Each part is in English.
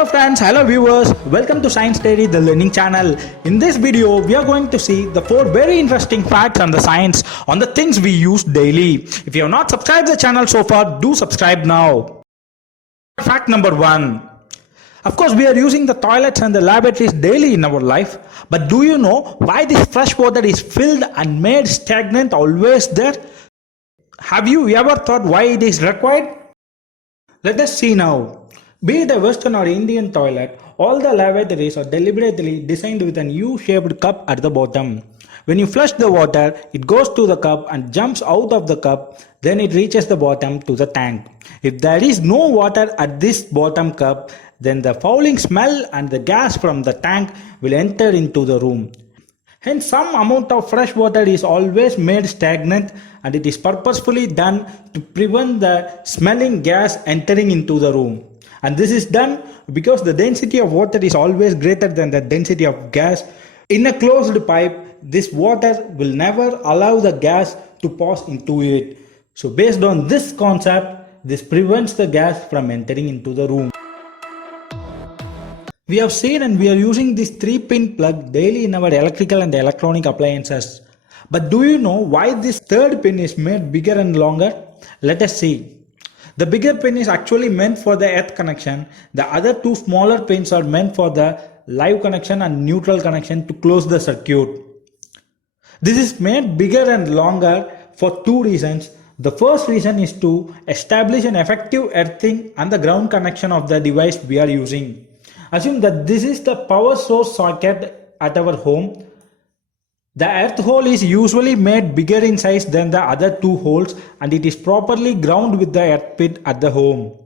Hello friends, hello viewers, welcome to Science Diary, the learning channel. In this video, we are going to see the 4 very interesting facts on the science, on the things we use daily. If you have not subscribed the channel so far, do subscribe now. Fact number 1. Of course, we are using the toilets and the lavatories daily in our life, but do you know why this fresh water is filled and made stagnant always there? Have you ever thought why it is required? Let us see now. Be it a Western or Indian toilet, all the lavatories are deliberately designed with an U-shaped cup at the bottom. When you flush the water, it goes to the cup and jumps out of the cup, then it reaches the bottom to the tank. If there is no water at this bottom cup, then the fouling smell and the gas from the tank will enter into the room. Hence, some amount of fresh water is always made stagnant, and it is purposefully done to prevent the smelling gas entering into the room. And this is done because the density of water is always greater than the density of gas. In a closed pipe, this water will never allow the gas to pass into it. So based on this concept, this prevents the gas from entering into the room. We have seen and we are using this 3-pin plug daily in our electrical and electronic appliances. But do you know why this third pin is made bigger and longer? Let us see. The bigger pin is actually meant for the earth connection. The other 2 smaller pins are meant for the live connection and neutral connection to close the circuit. This is made bigger and longer for 2 reasons. The first reason is to establish an effective earthing and the ground connection of the device we are using. Assume that this is the power source socket at our home. The earth hole is usually made bigger in size than the other 2 holes, and it is properly ground with the earth pin at the home.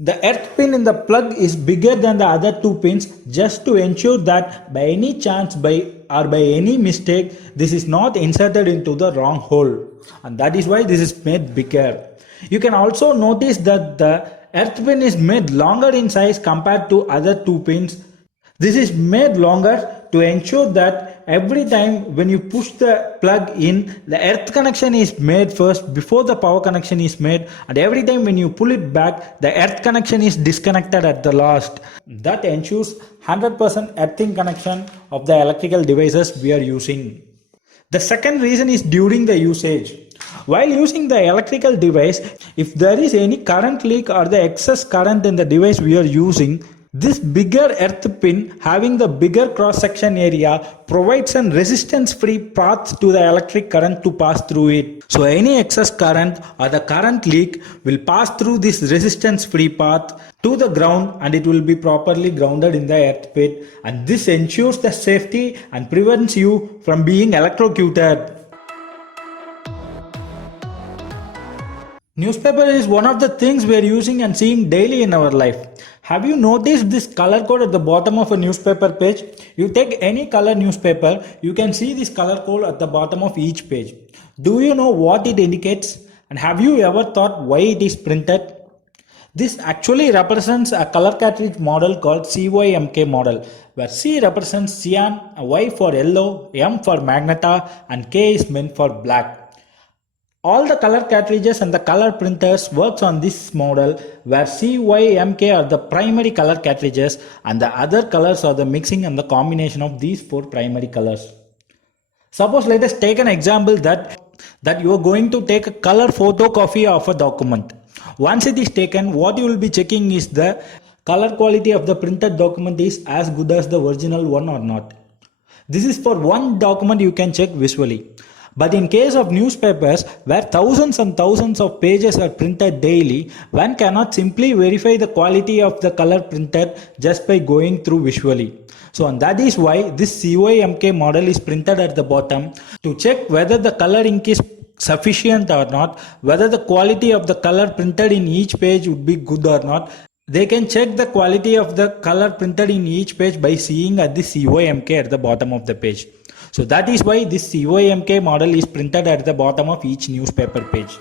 The earth pin in the plug is bigger than the other 2 pins just to ensure that by any chance by any mistake this is not inserted into the wrong hole, and that is why this is made bigger. You can also notice that the earth pin is made longer in size compared to other 2 pins. This is made longer to ensure that every time when you push the plug in, the earth connection is made first before the power connection is made, and every time when you pull it back, the earth connection is disconnected at the last. That ensures 100% earthing connection of the electrical devices we are using. The second reason is during the usage. While using the electrical device, if there is any current leak or the excess current in the device we are using, this bigger earth pin having the bigger cross-section area provides a resistance-free path to the electric current to pass through it. So any excess current or the current leak will pass through this resistance-free path to the ground, and it will be properly grounded in the earth pit, and this ensures the safety and prevents you from being electrocuted. Newspaper is one of the things we are using and seeing daily in our life. Have you noticed this color code at the bottom of a newspaper page? You take any color newspaper, you can see this color code at the bottom of each page. Do you know what it indicates? And have you ever thought why it is printed? This actually represents a color cartridge model called CYMK model, where C represents cyan, Y for yellow, M for magenta, and K is meant for black. All the color cartridges and the color printers works on this model, where C, Y, M, K are the primary color cartridges and the other colors are the mixing and the combination of these 4 primary colors. Suppose let us take an example that you are going to take a color photocopy of a document. Once it is taken, what you will be checking is the color quality of the printed document is as good as the original one or not. This is for one document you can check visually. But in case of newspapers, where thousands and thousands of pages are printed daily, one cannot simply verify the quality of the color printed just by going through visually. So and that is why this CYMK model is printed at the bottom to check whether the color ink is sufficient or not, whether the quality of the color printed in each page would be good or not. They can check the quality of the color printed in each page by seeing at the CYMK at the bottom of the page. So that is why this CYMK model is printed at the bottom of each newspaper page.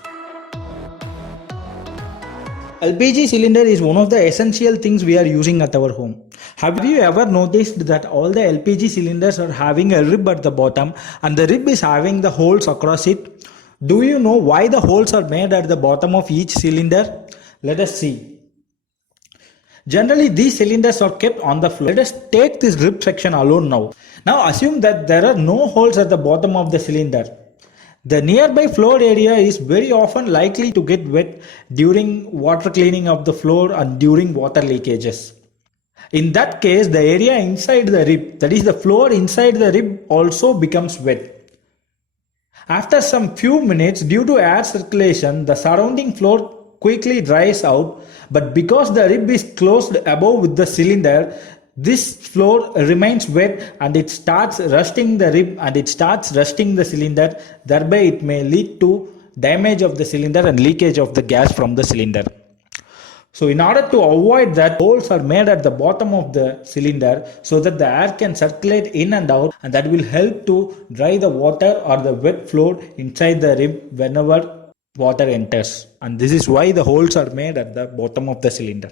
LPG cylinder is one of the essential things we are using at our home. Have you ever noticed that all the LPG cylinders are having a rib at the bottom and the rib is having the holes across it? Do you know why the holes are made at the bottom of each cylinder? Let us see. Generally, these cylinders are kept on the floor. Let us take this rib section alone now. Now assume that there are no holes at the bottom of the cylinder. The nearby floor area is very often likely to get wet during water cleaning of the floor and during water leakages. In that case, the area inside the rib, that is the floor inside the rib, also becomes wet. After some few minutes, due to air circulation, the surrounding floor quickly dries out, but because the rib is closed above with the cylinder, this floor remains wet and it starts rusting the rib and it starts rusting the cylinder. Thereby, it may lead to damage of the cylinder and leakage of the gas from the cylinder. So in order to avoid that, holes are made at the bottom of the cylinder so that the air can circulate in and out, and that will help to dry the water or the wet floor inside the rib whenever water enters. And this is why the holes are made at the bottom of the cylinder.